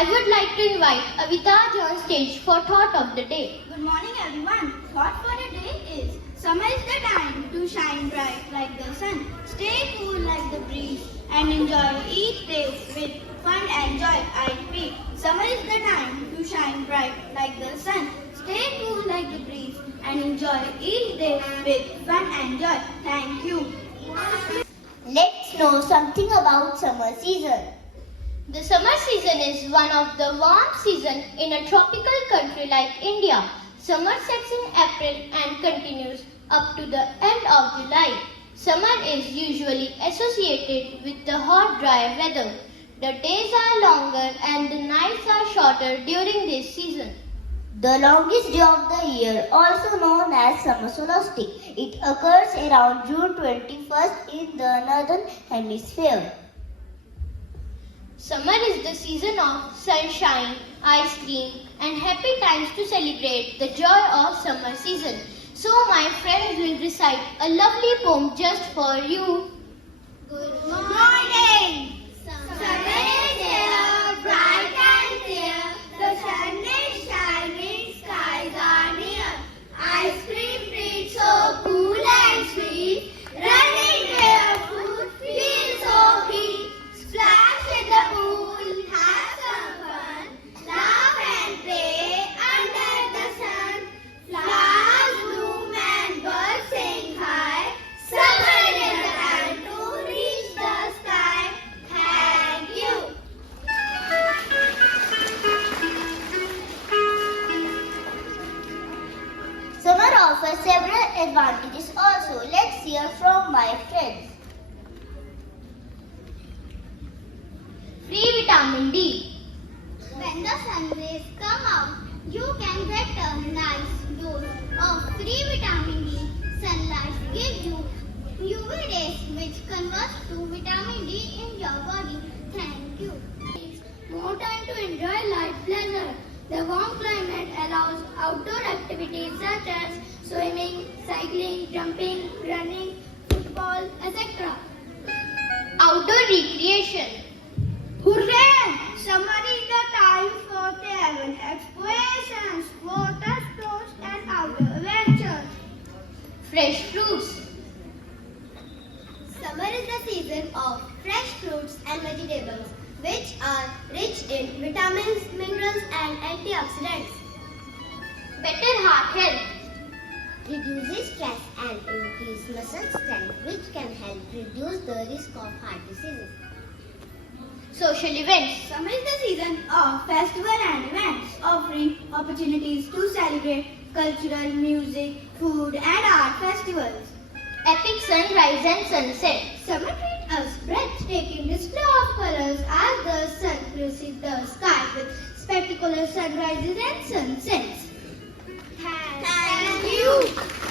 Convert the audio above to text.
I would like to invite Avitaj on stage for Thought of the Day. Good morning everyone. Thought for the day is summer is the time to shine bright like the sun, stay cool like the breeze, and enjoy each day with fun and joy. I repeat, summer is the time to shine bright like the sun, stay cool like the breeze, and enjoy each day with fun and joy. Thank you. Let's know something about summer season. The summer season is one of the warm seasons in a tropical country like India. Summer sets in April and continues up to the end of July. Summer is usually associated with the hot, dry weather. The days are longer and the nights are shorter during this season. The longest day of the year, also known as summer solstice, it occurs around June 21st in the northern hemisphere. Summer is the season of sunshine, ice cream, and happy times to celebrate the joy of summer season. So my friends will recite a lovely poem just for you. Good morning. Summer is here, bright and clear. The sun is shining, skies are near. Ice cream treats so cool and sweet. Running barefoot feels so heat. Splash in the pool, have some fun. Laugh and play under the sun. Flowers bloom and birds sing high. Summer is the time to reach the sky. Thank you. Summer offers several advantages also. Let's hear from my friends. Free vitamin D. When the sun rays come out, you can get a nice dose of free vitamin D. Sunlight gives you UV rays which converts to vitamin D in your body. Thank you. More time to enjoy life pleasure. The warm climate allows outdoor activities such as swimming, cycling, jumping, running, football, etc. Outdoor recreation. Hooray! Summer is the time for travel, explorations, water sports and outdoor adventures. Fresh fruits. Summer is the season of fresh fruits and vegetables, which are rich in vitamins, minerals and antioxidants. Better heart health. Reduces stress and increase muscle strength, which can help reduce the risk of heart diseases. Social events. Summer is the season of festival and events, offering opportunities to celebrate cultural, music, food and art festivals. Epic sunrise and sunset. Summer treats us breathtaking display of colors as the sun crosses the sky with spectacular sunrises and sunsets. Thank you.